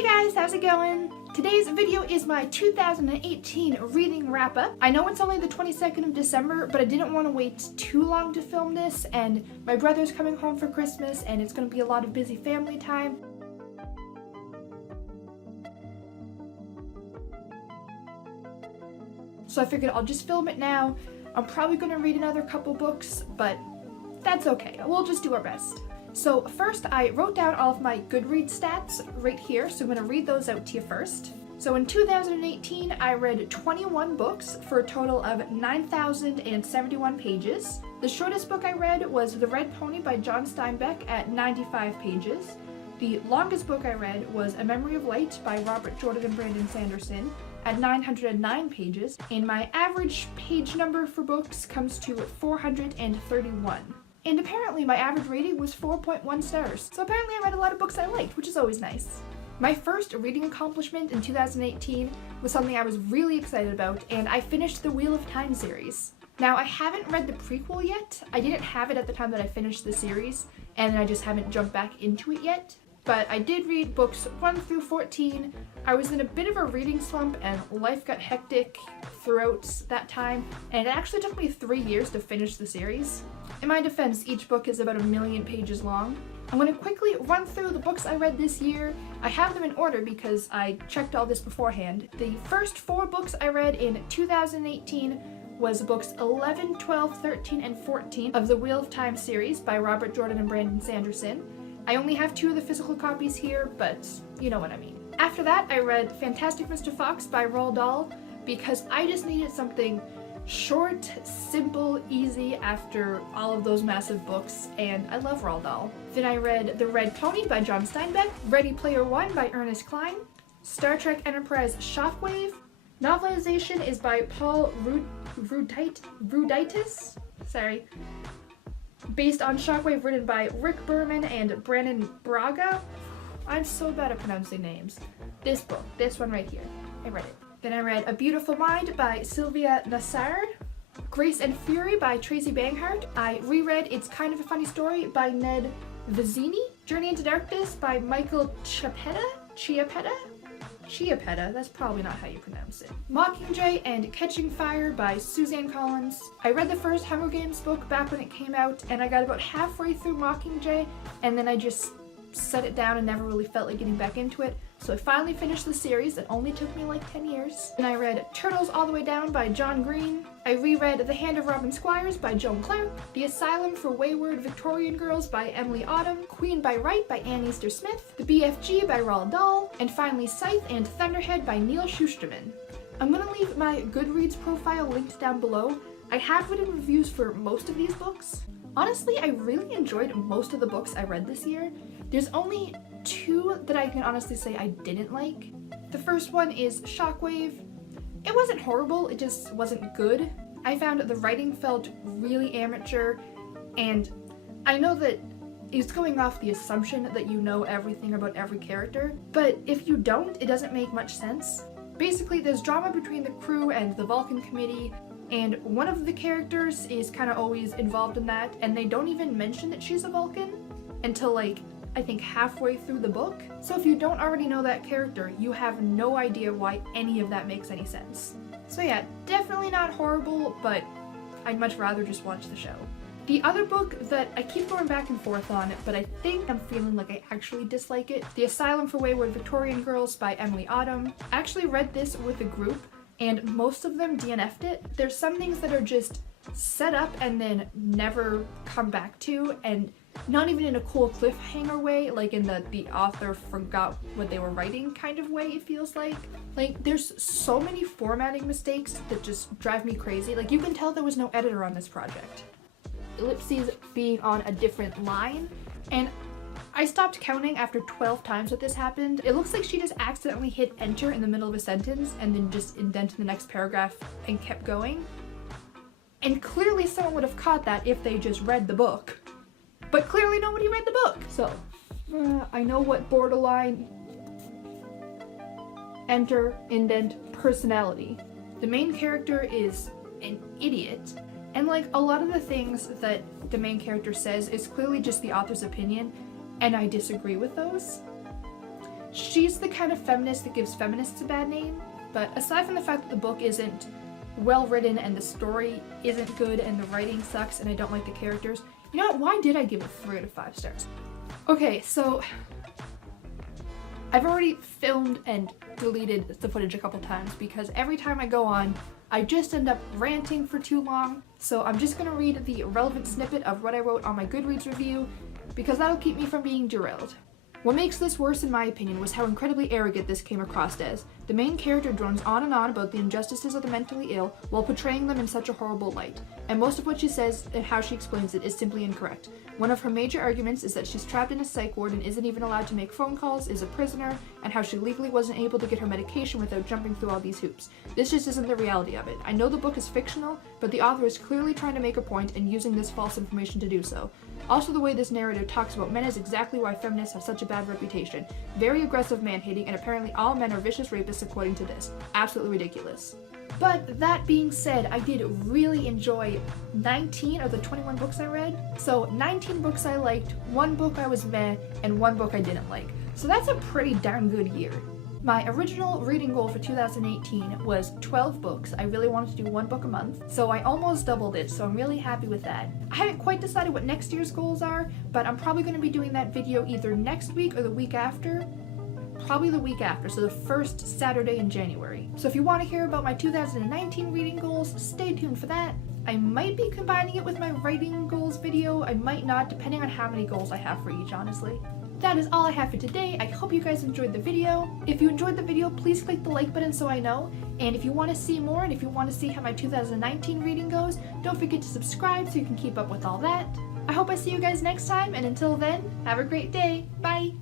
Hey guys, how's it going? Today's video is my 2018 reading wrap-up. I know it's only the 22nd of December, but I didn't want to wait too long to film this, and my brother's coming home for Christmas, and it's going to be a lot of busy family time. So I figured I'll just film it now. I'm probably going to read another couple books, but that's okay. We'll just do our best. So first, I wrote down all of my Goodreads stats right here, so I'm going to read those out to you first. So in 2018, I read 21 books for a total of 9,071 pages. The shortest book I read was The Red Pony by John Steinbeck at 95 pages. The longest book I read was A Memory of Light by Robert Jordan and Brandon Sanderson at 909 pages, and my average page number for books comes to 431. And apparently my average rating was 4.1 stars. So apparently I read a lot of books I liked, which is always nice. My first reading accomplishment in 2018 was something I was really excited about, and I finished the Wheel of Time series. Now, I haven't read the prequel yet. I didn't have it at the time that I finished the series, and I just haven't jumped back into it yet. But I did read books 1 through 14. I was in a bit of a reading slump, and life got hectic throughout that time, and it actually took me 3 years to finish the series. In my defense, each book is about 1,000,000 pages long. I'm going to quickly run through the books I read this year. I have them in order because I checked all this beforehand. The first 4 books I read in 2018 was books 11, 12, 13, and 14 of the Wheel of Time series by Robert Jordan and Brandon Sanderson. I only have 2 of the physical copies here, but you know what I mean. After that, I read Fantastic Mr. Fox by Roald Dahl because I just needed something short, simple, easy after all of those massive books, and I love Roald Dahl. Then I read The Red Pony by John Steinbeck, Ready Player One by Ernest Cline, Star Trek Enterprise Shockwave. Novelization is by Paul Ruditis, based on Shockwave, written by Rick Berman and Brandon Braga. I'm so bad at pronouncing names. This book, this one right here, I read it. Then I read A Beautiful Mind by Sylvia Nassar, Grace and Fury by Tracy Banghart. I reread It's Kind of a Funny Story by Ned Vizzini, Journey into Darkness by Michael Chiappetta, that's probably not how you pronounce it. Mockingjay and Catching Fire by Suzanne Collins. I read the first Hunger Games book back when it came out, and I got about halfway through Mockingjay, and then I just set it down and never really felt like getting back into it. So I finally finished the series. It only took me like 10 years. Then I read Turtles All the Way Down by John Green. I reread The Hand of Robin Squires by Joan Clark. The Asylum for Wayward Victorian Girls by Emily Autumn. Queen by Right by Anne Easter Smith. The BFG by Roald Dahl. And finally Scythe and Thunderhead by Neil Shusterman. I'm gonna leave my Goodreads profile linked down below. I have written reviews for most of these books. Honestly, I really enjoyed most of the books I read this year. There's only 2 that I can honestly say I didn't like. The first one is Shockwave. It wasn't horrible, it just wasn't good. I found the writing felt really amateur, and I know that it's going off the assumption that you know everything about every character, but if you don't, it doesn't make much sense. Basically, there's drama between the crew and the Vulcan Committee, and one of the characters is kind of always involved in that, and they don't even mention that she's a Vulcan until like I think halfway through the book. So if you don't already know that character, you have no idea why any of that makes any sense. So yeah, definitely not horrible, but I'd much rather just watch the show. The other book that I keep going back and forth on, but I think I'm feeling like I actually dislike it, The Asylum for Wayward Victorian Girls by Emily Autumn. I actually read this with a group, and most of them DNF'd it. There's some things that are just set up and then never come back to, and not even in a cool cliffhanger way, like in the author forgot what they were writing kind of way, it feels like. Like, there's so many formatting mistakes that just drive me crazy. Like, you can tell there was no editor on this project. Ellipses being on a different line, and I stopped counting after 12 times that this happened. It looks like she just accidentally hit enter in the middle of a sentence and then just indented the next paragraph and kept going. And clearly someone would have caught that if they just read the book. But clearly nobody read the book. So, I know what borderline, enter, indent, personality. The main character is an idiot, and like a lot of the things that the main character says is clearly just the author's opinion, and I disagree with those. she's the kind of feminist that gives feminists a bad name, but aside from the fact that the book isn't well written and the story isn't good and the writing sucks and I don't like the characters, you know what, why did I give it 3 out of 5 stars? Okay, so I've already filmed and deleted the footage a couple times because every time I go on, I just end up ranting for too long. So I'm just gonna read the relevant snippet of what I wrote on my Goodreads review because that'll keep me from being derailed. What makes this worse in my opinion was how incredibly arrogant this came across as. The main character drones on and on about the injustices of the mentally ill while portraying them in such a horrible light, and most of what she says and how she explains it is simply incorrect. One of her major arguments is that she's trapped in a psych ward and isn't even allowed to make phone calls, is a prisoner, and how she legally wasn't able to get her medication without jumping through all these hoops. This just isn't the reality of it. I know the book is fictional, but the author is clearly trying to make a point and using this false information to do so. Also, the way this narrative talks about men is exactly why feminists have such a bad reputation. Very aggressive man-hating, and apparently all men are vicious rapists according to this. Absolutely ridiculous. But that being said, I did really enjoy 19 of the 21 books I read. So 19 books I liked, 1 book I was meh, and 1 book I didn't like. So that's a pretty darn good year. My original reading goal for 2018 was 12 books. I really wanted to do 1 book a month, so I almost doubled it, so I'm really happy with that. I haven't quite decided what next year's goals are, but I'm probably going to be doing that video either next week or the week after. Probably the week after, so the first Saturday in January. So if you want to hear about my 2019 reading goals, stay tuned for that. I might be combining it with my writing goals video, I might not, depending on how many goals I have for each, honestly. That is all I have for today. I hope you guys enjoyed the video. If you enjoyed the video, please click the like button so I know. And if you want to see more and if you want to see how my 2019 reading goes, don't forget to subscribe so you can keep up with all that. I hope I see you guys next time, and until then, have a great day. Bye!